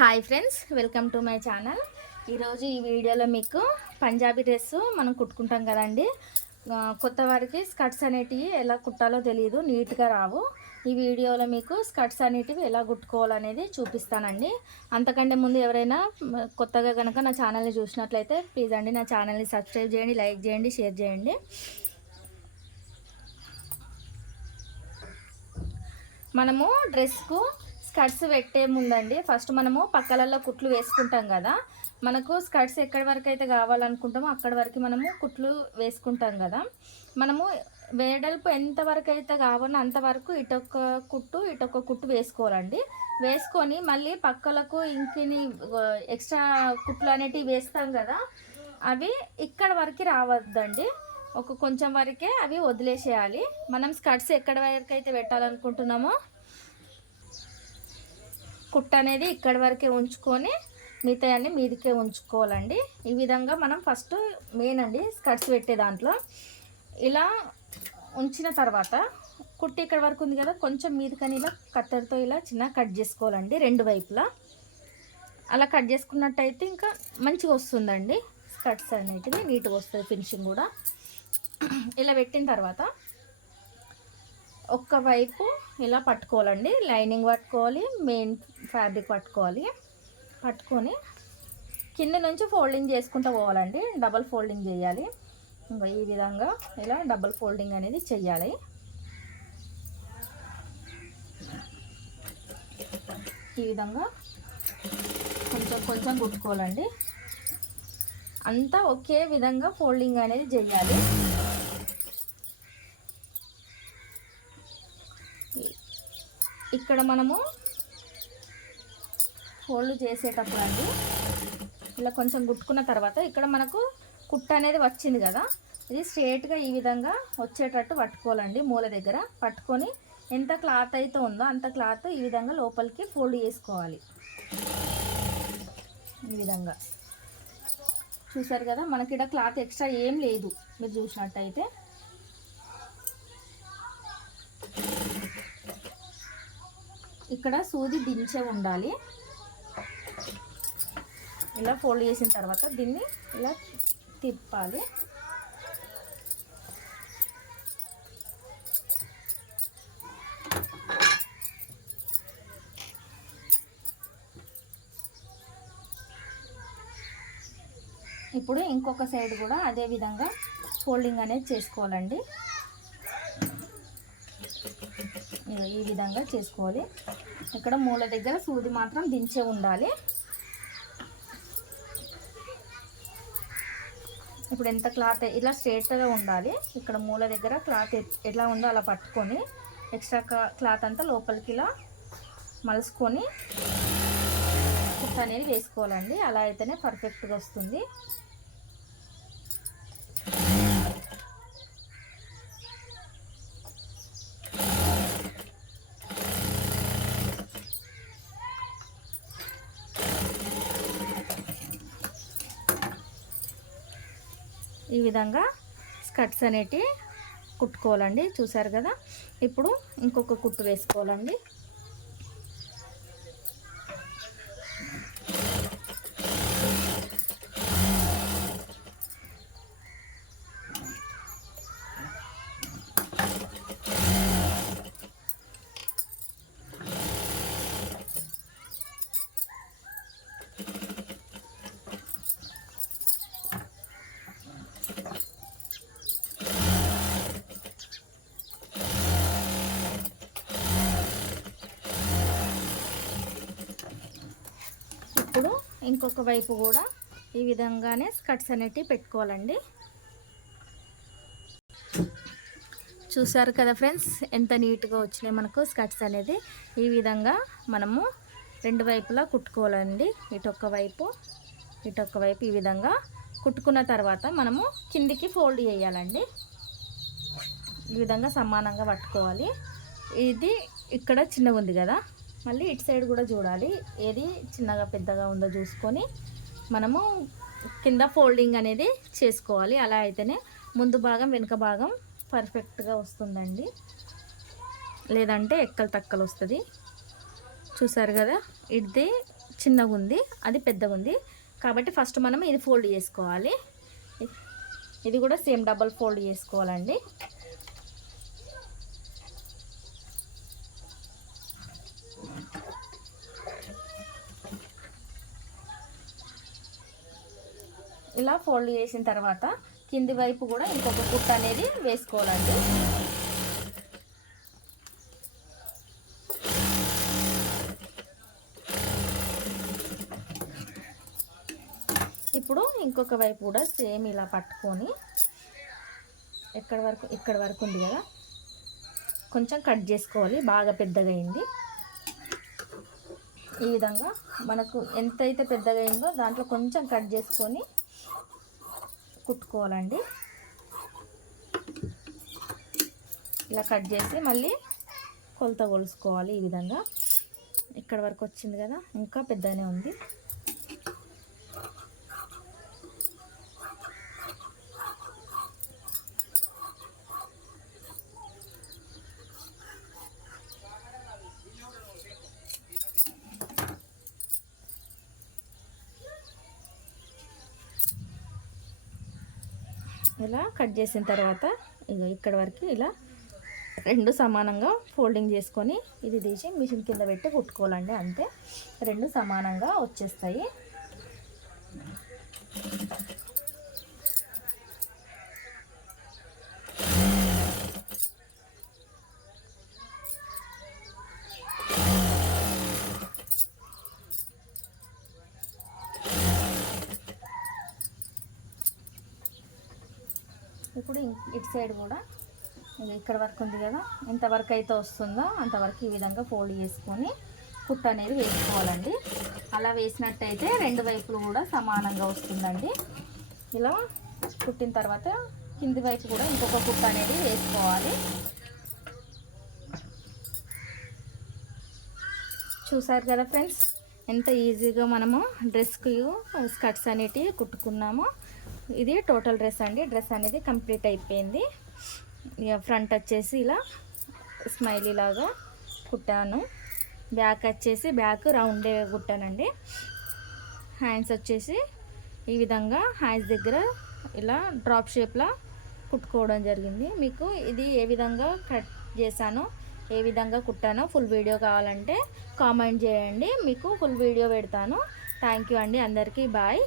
Hi friends welcome to my channel ఈరోజు ఈ వీడియోలో మీకు పంజాబీ డ్రెస్ మనం కుట్టుకుంటాం కదండి. కొత్త వారికి స్కర్ట్స్ అనేటివి ఎలా కుట్టాలో తెలియదు నీట్గా రావు. ఈ వీడియోలో మీకు స్కర్ట్స్ అనేటివి ఎలా కుట్టుకోవాలనేది చూపిస్తానండి. అంతకంటే ముందు ఎవరైనా కొత్తగా కనుక నా ఛానల్ని చూసినట్లయితే ప్లీజ్ అండి నా ఛానల్ని సబ్స్క్రైబ్ చేయండి లైక్ చేయండి షేర్ చేయండి. మనము డ్రెస్కు స్కర్ట్స్ పెట్టే ముందండి. ఫస్ట్ మనము పక్కలలో కుట్లు వేసుకుంటాం కదా. మనకు స్కర్ట్స్ ఎక్కడి వరకు అయితే కావాలనుకుంటామో అక్కడి వరకు మనము కుట్లు వేసుకుంటాం కదా. మనము వేడల్పు ఎంతవరకు అయితే కావాలో అంతవరకు ఇటొక్క కుట్టు ఇటొక్క కుట్టు వేసుకోవాలండి. వేసుకొని మళ్ళీ పక్కలకు ఇంకిని ఎక్స్ట్రా కుట్లు అనేటివి వేస్తాం కదా. అవి ఇక్కడ వరకు రావద్దండి. ఒక కొంచెం వరకే అవి వదిలేసేయాలి. మనం స్కర్ట్స్ ఎక్కడ వరకు అయితే పెట్టాలనుకుంటున్నామో కుట్ట అనేది ఇక్కడి వరకే ఉంచుకొని మిగతా అన్ని మీదికే ఉంచుకోవాలండి. ఈ విధంగా మనం ఫస్ట్ మెయిన్ అండి స్కర్ట్స్ పెట్టే దాంట్లో ఇలా ఉంచిన తర్వాత కుట్టి ఇక్కడ వరకు ఉంది కదా కొంచెం మీదకని ఇలా కత్తెరతో ఇలా చిన్న కట్ చేసుకోవాలండి రెండు వైపులా. అలా కట్ చేసుకున్నట్టయితే ఇంకా మంచిగా వస్తుందండి స్కర్ట్స్ అనేటివి నీట్గా వస్తుంది ఫినిషింగ్ కూడా. ఇలా పెట్టిన తర్వాత ఒక్క వైపు ఇలా పట్టుకోవాలండి లైనింగ్ పట్టుకోవాలి మెయిన్ ఫ్యాబ్రిక్ పట్టుకోవాలి. పట్టుకొని కింద నుంచి ఫోల్డింగ్ చేసుకుంటూ పోవాలండి. డబల్ ఫోల్డింగ్ చేయాలి. ఇంకా ఈ విధంగా ఇలా డబల్ ఫోల్డింగ్ అనేది చెయ్యాలి. ఈ విధంగా కొంచెం కొంచెం కుట్టుకోవాలండి. అంతా ఒకే విధంగా ఫోల్డింగ్ అనేది చేయాలి ఇక్కడ మనము ఫోల్డ్ చేసేటప్పుడు అండి. ఇలా కొంచెం కుట్టుకున్న తర్వాత ఇక్కడ మనకు కుట్ట అనేది వచ్చింది కదా. ఇది స్ట్రేట్గా ఈ విధంగా వచ్చేటట్టు పట్టుకోవాలండి మూల దగ్గర. పట్టుకొని ఎంత క్లాత్ అయితే ఉందో అంత క్లాత్ ఈ విధంగా లోపలికి ఫోల్డ్ చేసుకోవాలి. ఈ విధంగా. చూసారు కదా మనకి ఇక్కడ క్లాత్ ఎక్స్ట్రా ఏం లేదు. మీరు చూసినట్టయితే. ఇక్కడ సూది దించే ఉండాలి. ఇలా ఫోల్డ్ చేసిన తర్వాత దీన్ని ఇలా తిప్పాలి. ఇప్పుడు ఇంకొక సైడ్ కూడా అదే విధంగా ఫోల్డింగ్ అనేది చేసుకోవాలండి. ఈ విధంగా చేసుకోవాలి. ఇక్కడ మూల దగ్గర సూది మాత్రం దించే ఉండాలి. ఇప్పుడు ఎంత క్లాత్ ఇలా స్ట్రేట్గా ఉండాలి. ఇక్కడ మూల దగ్గర క్లాత్ ఎలా ఎట్లా ఉందో అలా పట్టుకొని ఎక్స్ట్రా క్లాత్ అంతా లోపలికి ఇలా మలుసుకొని కుట్ట అనేది వేసుకోవాలండి. అలా అయితేనే పర్ఫెక్ట్గా వస్తుంది. ఈ విధంగా స్కర్ట్స్ అనేటివి కుట్టుకోవాలండి. చూసారు కదా? ఇప్పుడు ఇంకొక కుట్టు వేసుకోవాలండి ఇప్పుడు ఇంకొక వైపు కూడా ఈ విధంగానే స్కర్ట్స్ అనేటివి పెట్టుకోవాలండి. చూసారు కదా ఫ్రెండ్స్ ఎంత నీట్గా వచ్చినాయి మనకు స్కట్స్ అనేది. ఈ విధంగా మనము రెండు వైపులా కుట్టుకోవాలండి. ఇటొక్క వైపు ఇటొక్క వైపు ఈ విధంగా కుట్టుకున్న తర్వాత మనము కిందికి ఫోల్డ్ చేయాలండి. ఈ విధంగా సమానంగా పట్టుకోవాలి. ఇది ఇక్కడ చిన్నగా ఉంది కదా. మళ్ళీ ఇటు సైడ్ కూడా చూడాలి. ఏది చిన్నగా పెద్దగా ఉందో చూసుకొని మనము కింద ఫోల్డింగ్ అనేది చేసుకోవాలి. అలా అయితేనే ముందు భాగం వెనుక భాగం పర్ఫెక్ట్గా వస్తుందండి. లేదంటే ఎక్కలు తక్కలు వస్తుంది. చూసారు కదా? ఇది చిన్నగా ఉంది అది పెద్దగా ఉంది. కాబట్టి ఫస్ట్ మనం ఇది ఫోల్డ్ చేసుకోవాలి. ఇది కూడా సేమ్ డబల్ ఫోల్డ్ చేసుకోవాలండి. ఇలా ఫోల్డ్ చేసిన తర్వాత కింది వైపు కూడా ఇంకొక కుట్ట అనేది వేసుకోవాలండి. ఇప్పుడు ఇంకొక వైపు కూడా సేమ్ ఇలా పట్టుకొని ఎక్కడ వరకు ఇక్కడ వరకు ఉంది కదా కొంచెం కట్ చేసుకోవాలి బాగా పెద్దగా అయింది. ఈ విధంగా మనకు ఎంతైతే పెద్దగా అయిందో దాంట్లో కొంచెం కట్ చేసుకొని కుట్టుకోవాలండి. ఇలా కట్ చేసి మళ్ళీ కొలత కొలుసుకోవాలి ఈ విధంగా. ఇక్కడ వరకు వచ్చింది కదా ఇంకా పెద్దనే ఉంది. ఇలా కట్ చేసిన తర్వాత ఇక ఇక్కడ వరకు ఇలా రెండు సమానంగా ఫోల్డింగ్ చేసుకొని ఇది తీసి మిషన్ కింద పెట్టి కుట్టుకోవాలండి అంతే. రెండు సమానంగా వచ్చేస్తాయి. ఇప్పుడు ఇటు సైడ్ కూడా. ఇక్కడ వరకు ఉంది కదా. ఎంతవరకు అయితే వస్తుందో అంతవరకు ఈ విధంగా ఫోల్డ్ చేసుకొని కుట్ట అనేది వేసుకోవాలండి. అలా వేసినట్టయితే రెండు వైపులు కూడా సమానంగా వస్తుందండి. ఇలా కుట్టిన తర్వాత కింది వైపు కూడా ఇంకొక కుట్ట అనేది వేసుకోవాలి. చూసారు కదా ఫ్రెండ్స్? ఎంత ఈజీగా మనము డ్రెస్కి స్కర్ట్స్ అనేటివి కుట్టుకున్నాము. ఇది టోటల్ డ్రెస్ అండి. డ్రెస్ అనేది కంప్లీట్ అయిపోయింది. ఇక ఫ్రంట్ వచ్చేసి ఇలా స్మైలీ లాగా కుట్టాను. బ్యాక్ వచ్చేసి బ్యాక్ రౌండే కుట్టానండి. హ్యాండ్స్ వచ్చేసి ఈ విధంగా హ్యాండ్స్ దగ్గర ఇలా డ్రాప్ షేప్లా కుట్టుకోవడం జరిగింది. మీకు ఇది ఏ విధంగా కట్ చేశానో ఏ విధంగా కుట్టానో ఫుల్ వీడియో కావాలంటే కామెంట్ చేయండి. మీకు ఫుల్ వీడియో పెడతాను. థ్యాంక్ యూ అండి. అందరికీ బాయ్.